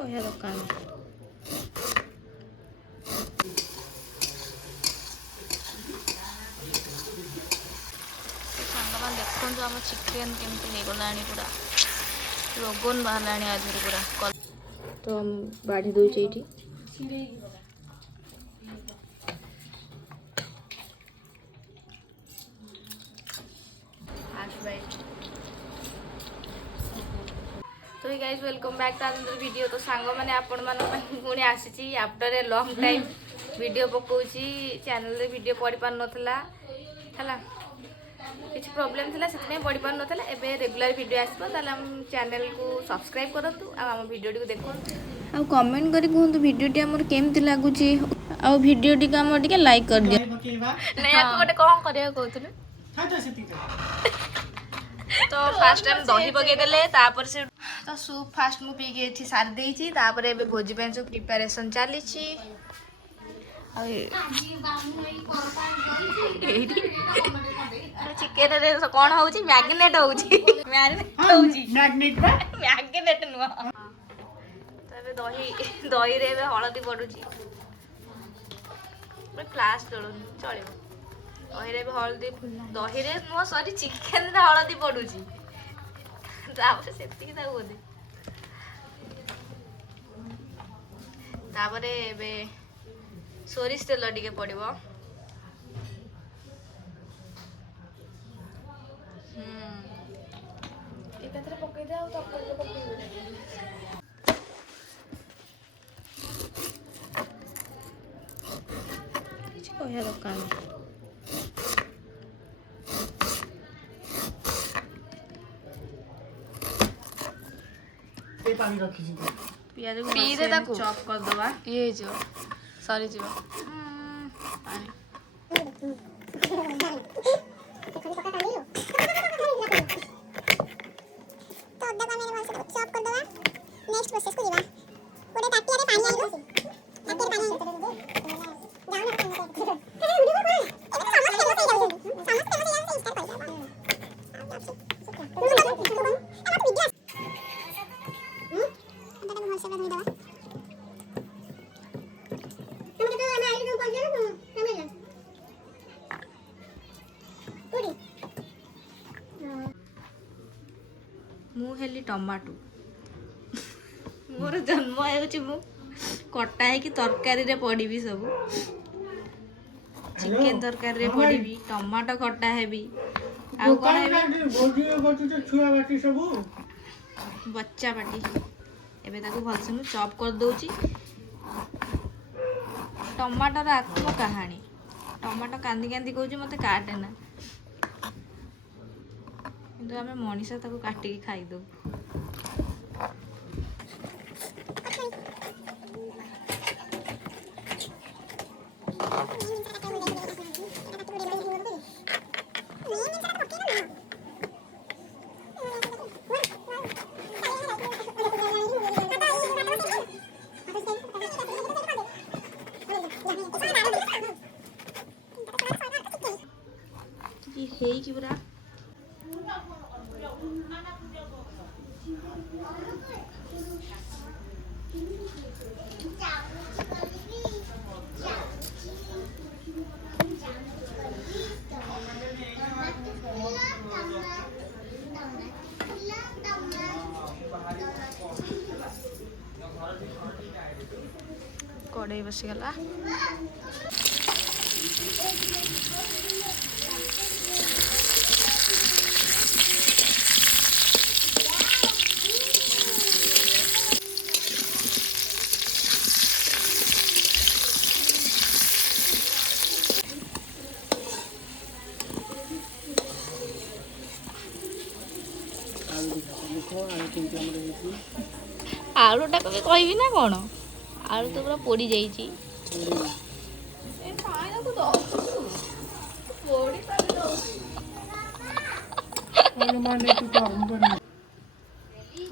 କହିବା ଦରକାର ସାଙ୍ଗମାନେ ଦେଖନ୍ତୁ ଆମ ଚିକେନ୍ କେମିତି ହେଇଗଲାଣି ପୁରା ରୋଗନ ବାହାରିଲାଣି ଆଧିରେ ପୁରା ତ ବାଢ଼ି ଦେଉଛି ଏଇଠି तो guys welcome back to another video. तो सांग मैंने आपण पुणी आसी after a long time video पकाउची चैनल रे वीडियो पढ़ी पार नथला हला किसी प्रॉब्लम थिला सेतने पढ़ी पार नथला एबे रेगुलर वीडियो आसबो ताले हम चैनल को सब्सक्राइब करंतु आ हम वीडियो टी देखो आ कमेंट करी कहंतु वीडियो टी हमर केमति लागुची आ वीडियो टी का हमर टिके लाइक कर दिया नै आ गोटे कोन करिया कहतले तो फास्ट टाइम दही पके देले तापर से तो सूप फास्ट मु पी के सार देछि तापर एबे भोजी पे सब प्रिपरेशन चली छी चिकेन रे कोन होउची मैग्नेट होउची मैरिनेट होउची मैग्नेट नुआ तबे दही रे एबे हळदी पडुची मैं क्लास चलुनी चलिबो दही रे हळदी दही रे नुआ सॉरी चिकेन रे हळदी पडुची तापर सेति ता बोदे तापर एबे सोरिष तेल टिके पड़िबो एकत्र पकई दे आ तकर के पकई किछ कहया दरकार पे पानी रखी छी पियाज को पी दे ताको चॉप कर दवा ये जो सॉरी जीवा मु हेली टमाटो मोर जन्म हो कटा है कि तरकारी रे पड़ी सब चिकेन तरकारी रे पड़ी टमाटो खटा हेबी आउ कोन हेबी भोजी बटु जे छुआ बाटी सब बच्चा बाटी एबे ताको भलसे मु चॉप कर दोची टमाटर आत्म कहानी टमाटो कांदी कांदी कहूची मते काटे ना किंतु आमे मनीषा ताको काटी के खाई दो हे कि पूरा कड़े बसीगला आलूटा को कहबी ना कौन आलू तो पूरा पोड़ी जाइए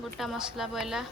गोटा मसला पहला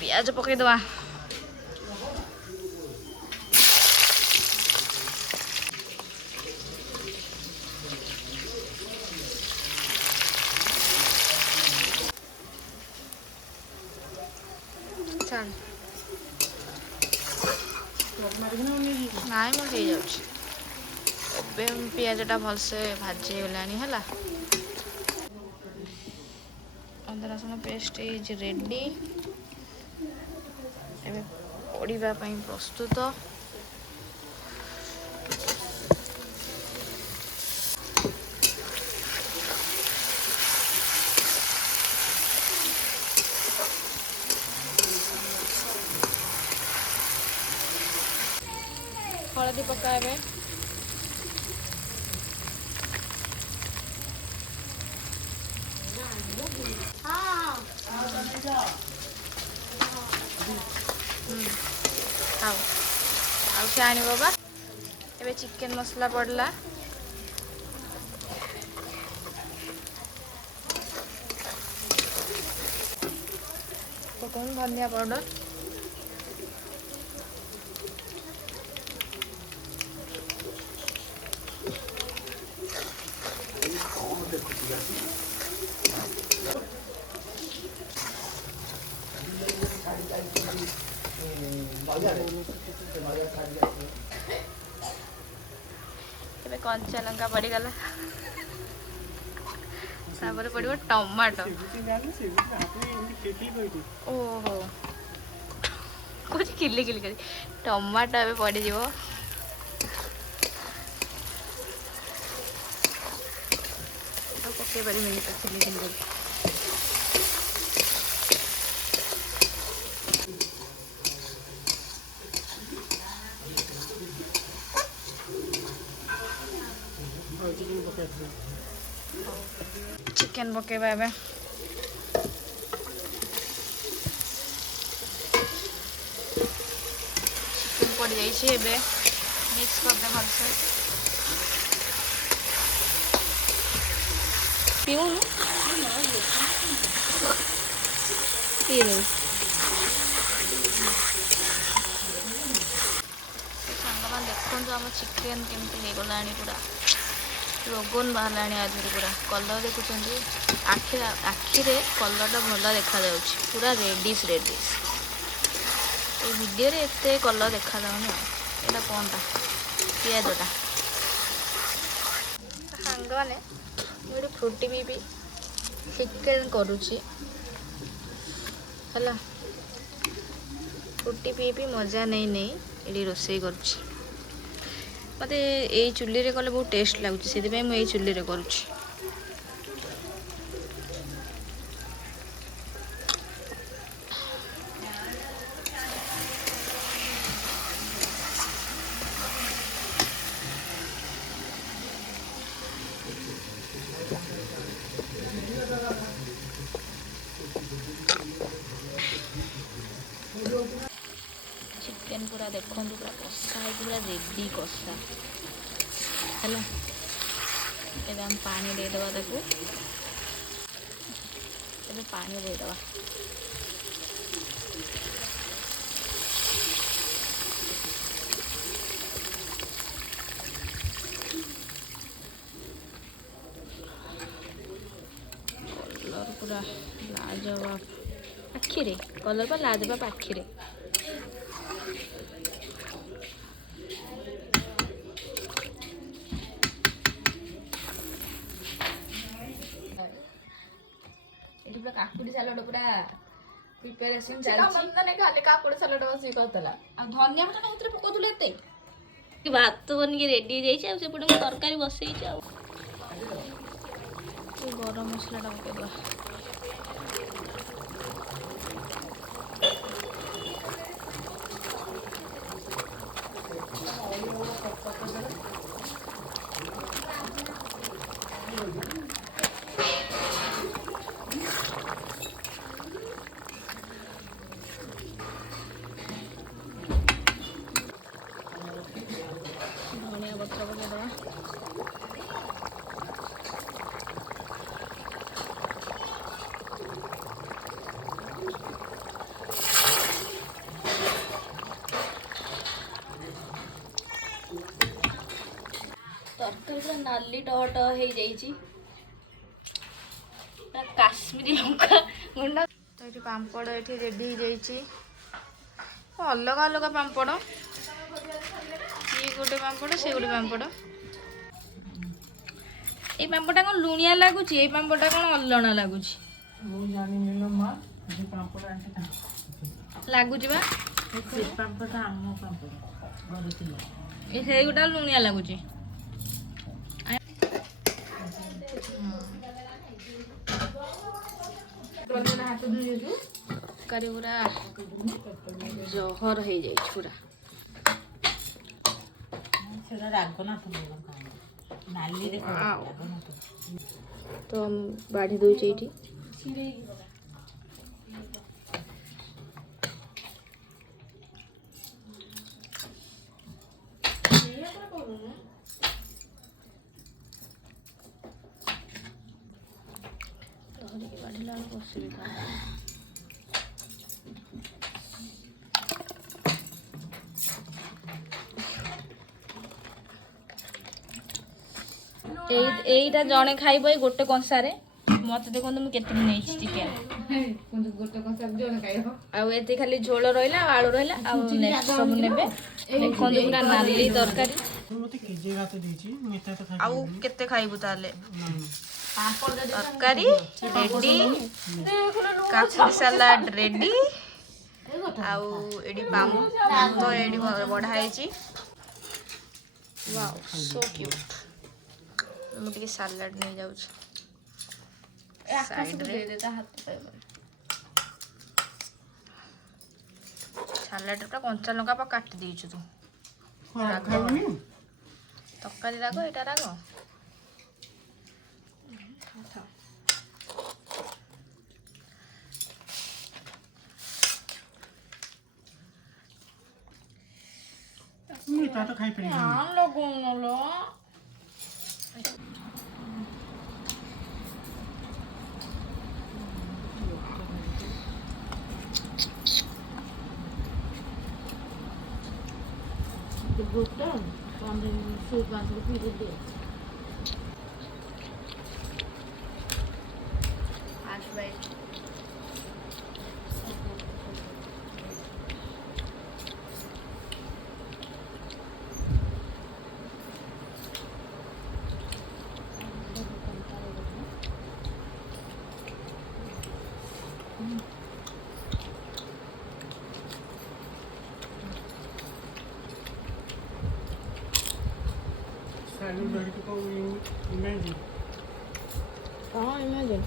प्याज पकईदवा ଛାଡ଼ ମାରିକିନା ନେଇକି ନାଇଁ ମୁଁ ହେଇଯାଉଛି। ଏବେ ପିଆଜଟା ଭଲସେ ଭାଜି ହେଇଗଲାଣି ହେଲା। ଅଦା ରସୁଣ ପେଷ୍ଟ ଇଜ୍ ରେଡ଼ି। ଏବେ ପୋଡ଼ିବା ପାଇଁ ପ୍ରସ୍ତୁତ। ହଳଦୀ ପକାଇବେ। ଆଉ ସେ ଆଣିବ ବା। ଏବେ ଚିକେନ ମସଲା ପଡ଼ିଲା। ପକାଉନ ଧନିଆ ପାଉଡର। ଏବେ କଞ୍ଚା ଲଙ୍କା ପଡ଼ିଗଲା। ତାପରେ ପଡ଼ିବ ଟମାଟୋ। ଓହୋ କହୁଛି କିଲି କିଲି କରି। ଟମାଟୋ ଏବେ ପଡ଼ିଯିବ। ଆଉ ପକେଇ ପାରିବିନି ତ କିଲି କିଲି କରି। ଚିକେନ ପକେଇବା ଏବେ। ଚିକେନ ପଡ଼ିଯାଇଛି ଏବେ ମିକ୍ସ କରିଦେ ଭଲସେ। ପିଉନୁ ପିଇଦେ। ସାଙ୍ଗମାନେ ଦେଖନ୍ତୁ ଆମ ଚିକେନ କେମିତି ହେଇଗଲାଣି। ପୁରା ରୋଗନ ବାହାରିଲାଣି ଆଧିରେ। ପୁରା କଲର ଦେଖୁଛନ୍ତି। ଆଖିରେ କଲରଟା ଭଲ ଦେଖାଯାଉଛି। ପୁରା ରେଡିସ୍ ରେଡିସ୍। ଏଇ ଭିଡ଼ିଓରେ ଏତେ କଲର ଦେଖାଯାଉନି। ଆଉ ଏଇଟା କ'ଣଟା ପିଆଜଟା। ସାଙ୍ଗମାନେ ମୁଁ ଏଠି ଫ୍ରୁଟି ପିଇବି ଚିକେନ କରୁଛି ହେଲା। ଫ୍ରୁଟି ପିଇବି ମଜା ନେଇ ଏଠି ରୋଷେଇ କରୁଛି। ମୋତେ ଏଇ ଚୁଲିରେ କଲେ ବହୁତ ଟେଷ୍ଟ ଲାଗୁଛି। ସେଥିପାଇଁ ମୁଁ ଏଇ ଚୁଲିରେ କରୁଛି। ଚିକେନ ପୁରା ଦେଖନ୍ତୁ ପୁରା କଷା ହେଇକି ପୁରା ରେଡ଼ି କଷା ହେଲା। ଏବେ ଆମେ ପାଣି ଦେଇଦେବା ତାକୁ। ଏବେ ପାଣି ଦେଇଦେବା। କଲର ପୁରା ଲାଜବାବ। ଆଖିରେ କଲର ବା ଲାଜବାବ ଆଖିରେ। ଏଠି ପୁରା କାକୁଡି ସାଲଡ ପୁରା ପ୍ରିପାରେସନ ଚାଲିଛି। ଖାଲି କାକୁଡି ସାଲଡ ବସିକି କରିଥିଲା। ଆଉ ଧନିଆ ପତ୍ର ସେଥିରେ ପକଉଥିଲେ ଏତେ। ଭାତ ବନିକି ରେଡି ହେଇଯାଇଛି। ଆଉ ସେପଟେ ମୁଁ ତରକାରୀ ବସେଇଛି। ଆଉ ଗରମ ମସଲାଟା ପକେଇଦବା। ଧନିଆ ପତ୍ର ପକେଇଦବା। ତରକାରୀ ପୁରା ନାଲି ଟହ ହେଇଯାଇଛି। ପୁରା କାଶ୍ମୀରୀ ଲଙ୍କା ଗୁଣ୍ଡ। ତ ଏଠି ପାମ୍ପଡ଼ ଏଠି ରେଡ଼ି ହେଇଯାଇଛି। ଅଲଗା ଅଲଗା ପାମ୍ପଡ଼, ଇଏ ଗୋଟେ ପାମ୍ପଡ଼, ସେ ଗୋଟେ ପାମ୍ପଡ଼। ଏଇ ପାମ୍ପଡ଼ଟା କ'ଣ ଲୁଣିଆ ଲାଗୁଛି, ଏଇ ପାମ୍ପଡ଼ଟା କ'ଣ ଅଲଣା ଲାଗୁଛି? ମୁଁ ଜାଣିନି ଲୋ ମା, ଯେ ପାମ୍ପଡ଼ ଆଣିଛି ଲାଗୁଛି ବା ସେ ପାମ୍ପଡ଼ଟା ଆମ ପାମ୍ପଡ଼ ଘରେ ଥିଲା। ଏ ସେଇଗୁଟା ଲୁଣିଆ ଲାଗୁଛି। ହାତ ଧୋଇଛୁ ତରକାରୀ ପୁରା ଜହର ହେଇଯାଇଛି ପୁରା। ସେଟା ରାଗ ନା ତ ନାଲିରେ ତ ବାଢ଼ି ଦଉଛି ଏଇଠି। ଧରିକି ବାଢ଼ିଲା ବେଳକୁ ଅସୁବିଧା। এইটা ଜଣେ ଖାଇବ ଏଇ ଗୋଟେ କଂସାରେ। ମତେ ଦେଖନ୍ତୁ ମୁଁ କେତିକି ନେଇଛି ଚିକେନ। ଗୋଟେ କଂସା ଜଣେ ଖାଇବ। ଆଉ ଏତେ ଖାଲି ଝୋଳ ରହିଲା, ଆଳୁ ରହିଲା, ଆଉ ନେକ୍ସଟ ସବୁ ନେବେ। ଦେଖନ୍ତୁ ପୁରା ନାଲି ତରକାରୀ। ମତେ କେଜି ଭାତ ଦେଇଛି, ମୁଁ ଏତେ ତ ଆଉ କେତେ ଖାଇବୁ ତାହେଲେ? ତରକାରୀ ରେଡି, କାକୁଡି ସାଲାଡ ରେଡି, ଆଉ ଏଠି ପାମ୍ପଡ଼ ଏଠି ବଢା ହେଇଛି। Wow so cute. ମୁଁ ଟିକେ ସାଲାଡ ନେଇ ଯାଉଛି ସାଇଡରେ। ସାଲାଡ ପୁରା କଞ୍ଚା ଲଙ୍କା ପା କାଟି ଦେଇଛୁ ତୁ। ତରକାରୀ ରାଗ, ଏଇଟା ରାଗ। ମୁଁ ତା ତ ଖାଇପାରିବି। ଲଗଉନଲୋ Salud dari kau imagine. Oh, imagine.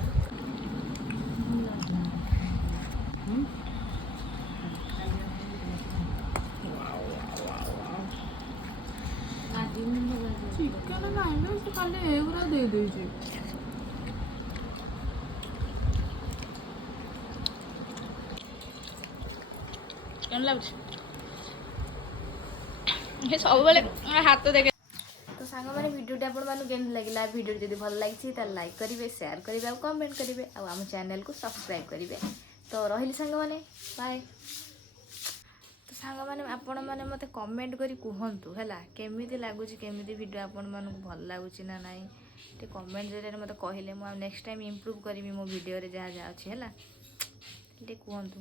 Chicken ନାହିଁ ସେ ଖାଲି ଏଗୁରା ଦେଇ ଦେଇଛି। କେମିତି ଲାଗୁଛି? ସବୁବେଳେ ହାତ ଦେଖେ। ତ ସାଙ୍ଗମାନେ ଭିଡ଼ିଓଟି ଆପଣମାନଙ୍କୁ କେମିତି ଲାଗିଲା? ଭିଡ଼ିଓ ଯଦି ଭଲ ଲାଗିଛି ତାହେଲେ ଲାଇକ୍ କରିବେ, ସେୟାର କରିବେ, ଆଉ କମେଣ୍ଟ କରିବେ, ଆଉ ଆମ ଚ୍ୟାନେଲକୁ ସବସ୍କ୍ରାଇବ୍ କରିବେ। ତ ରହିଲି ସାଙ୍ଗମାନେ, ବାଏ। ତ ସାଙ୍ଗମାନେ ଆପଣମାନେ ମୋତେ କମେଣ୍ଟ କରି କୁହନ୍ତୁ ହେଲା, କେମିତି ଲାଗୁଛି, କେମିତି ଭିଡ଼ିଓ ଆପଣମାନଙ୍କୁ ଭଲ ଲାଗୁଛି ନା ନାହିଁ। ଟିକେ କମେଣ୍ଟ ଜରିଆରେ ମୋତେ କହିଲେ ମୁଁ ଆଉ ନେକ୍ସଟ ଟାଇମ୍ ଇମ୍ପ୍ରୁଭ୍ କରିବି ମୋ ଭିଡ଼ିଓରେ ଯାହା ଯାହା ଅଛି ହେଲା। ଟିକେ କୁହନ୍ତୁ।